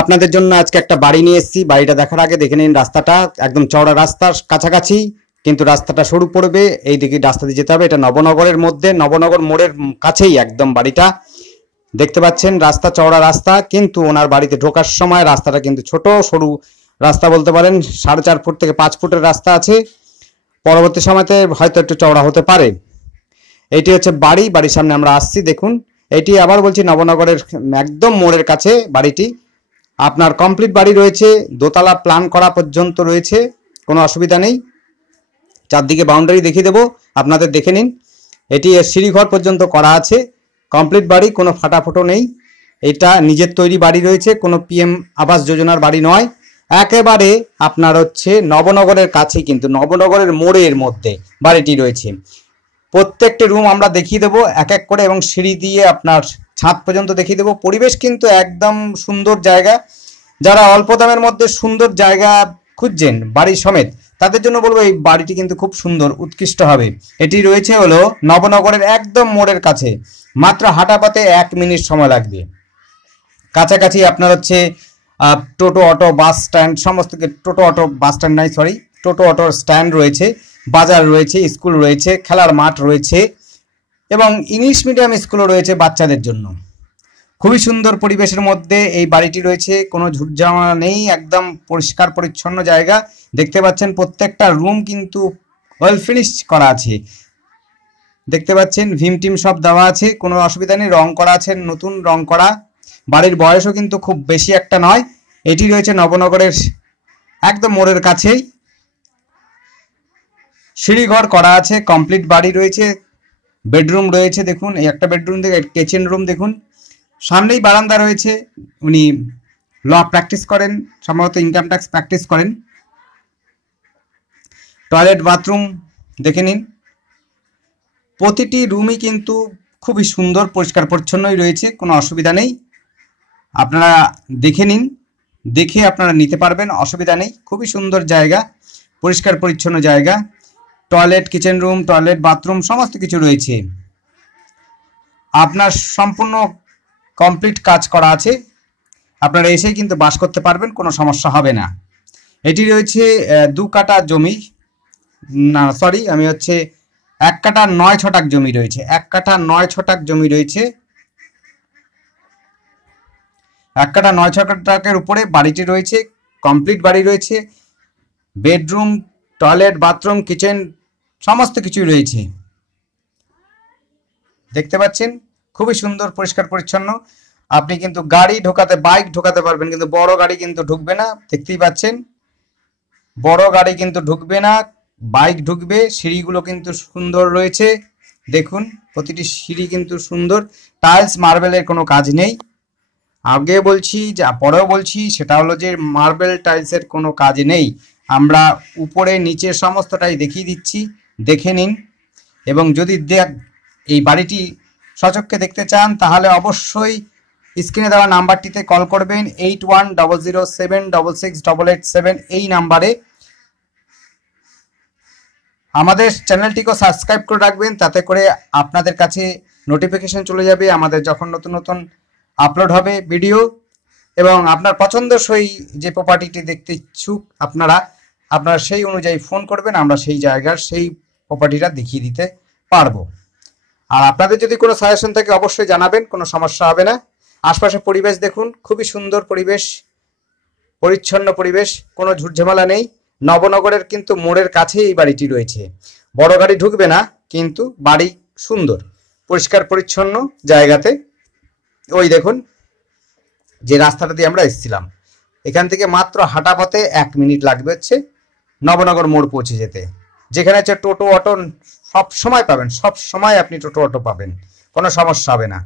আপনাদের জন্য আজকে একটা বাড়ি নিয়ে এসেছি। বাড়িটা দেখার আগে দেখে নিন রাস্তাটা, একদম চওড়া রাস্তার কাছাকাছি, কিন্তু রাস্তাটা সরু পড়বে। এই দিকে রাস্তা দিয়ে যেতে হবে। এটা নবনগরের মধ্যে, নবনগর মোড়ের কাছেই একদম বাড়িটা। দেখতে পাচ্ছেন রাস্তা, চওড়া রাস্তা, কিন্তু ওনার বাড়িতে ঢোকার সময় রাস্তাটা কিন্তু ছোট সরু রাস্তা বলতে পারেন। 4.5 ফুট থেকে 5 ফুটের রাস্তা আছে। পরবর্তী সময়তে হয়তো একটু চওড়া হতে পারে। এটি হচ্ছে বাড়ি। বাড়ির সামনে আমরা আসছি, দেখুন। এটি আবার বলছি নবনগরের একদম মোড়ের কাছে বাড়িটি। আপনার কমপ্লিট বাড়ি রয়েছে, দোতলা প্ল্যান করা পর্যন্ত রয়েছে, কোনো অসুবিধা নেই। চারদিকে বাউন্ডারি দেখিয়ে দেবো, আপনাদের দেখে নিন। এটি সিঁড়িঘর পর্যন্ত করা আছে, কমপ্লিট বাড়ি, কোনো ফাটাফোটো নেই। এটা নিজের তৈরি বাড়ি রয়েছে, কোনো পিএম আবাস যোজনার বাড়ি নয়। একেবারে আপনার হচ্ছে নবনগরের কাছে, কিন্তু নবনগরের মোড়ের মধ্যে বাড়িটি রয়েছে। প্রত্যেকটি রুম আমরা দেখিয়ে দেবো এক এক করে, এবং সিঁড়ি দিয়ে আপনার ছাদ পর্যন্ত দেখিয়ে দেবো। পরিবেশ কিন্তু একদম সুন্দর জায়গা। যারা অল্প দামের মধ্যে সুন্দর জায়গা খুঁজছেন বাড়ি সমেত, তাদের জন্য বলবো এই বাড়িটি কিন্তু খুব সুন্দর, উৎকৃষ্ট হবে। এটি রয়েছে হলো নবনগরের একদম মোড়ের কাছে, মাত্র হাঁটা পথে 1 মিনিট সময় লাগবে। কাছাকাছি আপনার হচ্ছে টোটো, অটো, বাস স্ট্যান্ড, সমস্ত টোটো, অটো, বাস স্ট্যান্ড নাই, সরি, টোটো, অটোর স্ট্যান্ড রয়েছে, বাজার রয়েছে, স্কুল রয়েছে, খেলার মাঠ রয়েছে, এবং ইংলিশ মিডিয়াম স্কুলও রয়েছে বাচ্চাদের জন্য। খুবই সুন্দর পরিবেশের মধ্যে এই বাড়িটি রয়েছে, কোনো ঝুটঝামেলা নেই, একদম পরিষ্কার পরিচ্ছন্ন জায়গা। দেখতে পাচ্ছেন প্রত্যেকটা রুম কিন্তু ওয়েল ফিনিশ করা আছে। দেখতে পাচ্ছেন ভিম টিম সব দেওয়া আছে, কোনো অসুবিধা নেই। রং করা আছে, নতুন রং করা। বাড়ির বয়সও কিন্তু খুব বেশি একটা নয়। এটি রয়েছে নবনগরের একদম মোড়ের কাছেই। সিঁড়িঘর করা আছে, কমপ্লিট বাড়ি রয়েছে। বেডরুম রয়েছে, দেখুন, এই একটা বেডরুম, দেখে কিচেন রুম দেখুন। সামনেই বারান্দা রয়েছে। উনি ল প্র্যাকটিস করেন, সম্ভবত ইনকাম ট্যাক্স প্র্যাকটিস করেন। টয়লেট, বাথরুম দেখে নিন। প্রতিটি রুমই কিন্তু খুবই সুন্দর, পরিষ্কার পরিচ্ছন্নই রয়েছে, কোনো অসুবিধা নেই। আপনারা দেখে নিন, দেখে আপনারা নিতে পারবেন, অসুবিধা নেই। খুবই সুন্দর জায়গা, পরিষ্কার পরিচ্ছন্ন জায়গা। Toilet, kitchen room, toilet, bathroom সমস্ত কিছু রয়েছে। আপনার সম্পূর্ণ কমপ্লিট কাজ করা আছে। আপনারা এসেই কিন্তু বাস করতে পারবেন, কোনো সমস্যা হবে না। এটি রয়েছে 2 কাঠা জমি, না সরি, আমি হচ্ছে 1 কাঠা 9 ছটাক জমি রয়েছে। 1 কাঠা 9 ছটাক জমি রয়েছে। 1 কাঠা 9 ছটাকের উপরে বাড়িটি রয়েছে, কমপ্লিট বাড়ি রয়েছে। বেডরুম, টয়লেট, বাথরুম, কিচেন সমস্ত কিছুই রয়েছে। দেখতে পাচ্ছেন খুবই সুন্দর, পরিষ্কার পরিচ্ছন্ন। আপনি কিন্তু গাড়ি ঢোকাতে, বাইক ঢোকাতে পারবেন, কিন্তু বড় গাড়ি কিন্তু ঢুকবে না। দেখতেই পাচ্ছেন বড় গাড়ি কিন্তু ঢুকবে না, বাইক ঢুকবে। সিঁড়িগুলো কিন্তু সুন্দর রয়েছে, দেখুন প্রতিটি সিঁড়ি কিন্তু সুন্দর। টাইলস, মার্বেলের কোনো কাজ নেই। আগে বলছি, যা পরেও বলছি, সেটা হলো যে মার্বেল টাইলসের কোনো কাজ নেই। আমরা উপরে নিচে সমস্তটাই দেখিয়ে দিচ্ছি, দেখে নিন। এবং যদি এই বাড়িটি সচক্ষে দেখতে চান, তাহলে অবশ্যই স্ক্রিনে দেওয়া নাম্বারটিতে কল করবেন, 8100766887 এই নাম্বারে। আমাদের চ্যানেলটিকে সাবস্ক্রাইব করে রাখবেন, তাতে করে আপনাদের কাছে নোটিফিকেশন চলে যাবে আমাদের যখন নতুন নতুন আপলোড হবে ভিডিও। এবং আপনার পছন্দসই যে প্রপার্টিটি দেখতে ইচ্ছুক আপনারা সেই অনুযায়ী ফোন করবেন, আমরা সেই জায়গার সেই প্রপার্টিটা দেখিয়ে দিতে পারবো। আর আপনাদের যদি কোনো সাজেশন থাকে অবশ্যই জানাবেন, কোনো সমস্যা হবে না। আশপাশে পরিবেশ দেখুন, খুবই সুন্দর পরিবেশ, পরিচ্ছন্ন পরিবেশ, কোনো ঝুটঝামেলা নেই। নবনগরের কিন্তু মোড়ের কাছেই এই বাড়িটি রয়েছে। বড় গাড়ি ঢুকবে না, কিন্তু বাড়ি সুন্দর, পরিষ্কার পরিচ্ছন্ন জায়গাতে। ওই দেখুন যে রাস্তাটা দিয়ে আমরা এসেছিলাম, এখান থেকে মাত্র হাঁটা পথে 1 মিনিট লাগবে হচ্ছে নবনগর মোড় পৌঁছে যেতে। যেখানে হচ্ছে টোটো, অটো সব সময় পাবেন, সব সময় আপনি টোটো, অটো পাবেন, কোনো সমস্যা হবে না।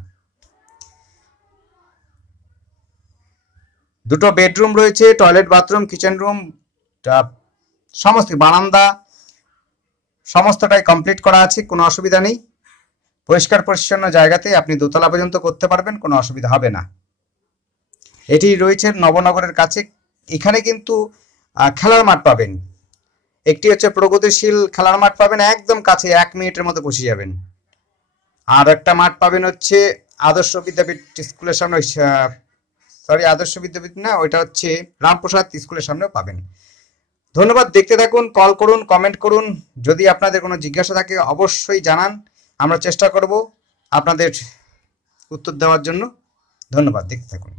2টো বেডরুম রয়েছে, টয়লেট, বাথরুম, কিচেন রুম, সমস্ত বারান্দা সমস্তটাই কমপ্লিট করা আছে, কোনো অসুবিধা নেই। পরিষ্কার পরিচ্ছন্ন জায়গাতে আপনি দোতলা পর্যন্ত করতে পারবেন, কোনো অসুবিধা হবে না। এটি রয়েছে নবনগরের কাছে। এখানে কিন্তু খেলার মাঠ পাবেন, একটি হচ্ছে প্রগতিশীল খেলার মাঠ পাবেন, একদম কাছে, 1 মিনিটের মধ্যে পৌঁছে যাবেন। আর একটা মাঠ পাবেন হচ্ছে আদর্শ বিদ্যাপীঠ স্কুলের সামনে, সরি আদর্শ বিদ্যাপীঠ না, ওইটা হচ্ছে রামপ্রসাদ স্কুলের সামনেও পাবেন। ধন্যবাদ, দেখতে থাকুন, কল করুন, কমেন্ট করুন, যদি আপনাদের কোনো জিজ্ঞাসা থাকে অবশ্যই জানান, আমরা চেষ্টা করব আপনাদের উত্তর দেওয়ার জন্য। ধন্যবাদ, দেখতে থাকুন।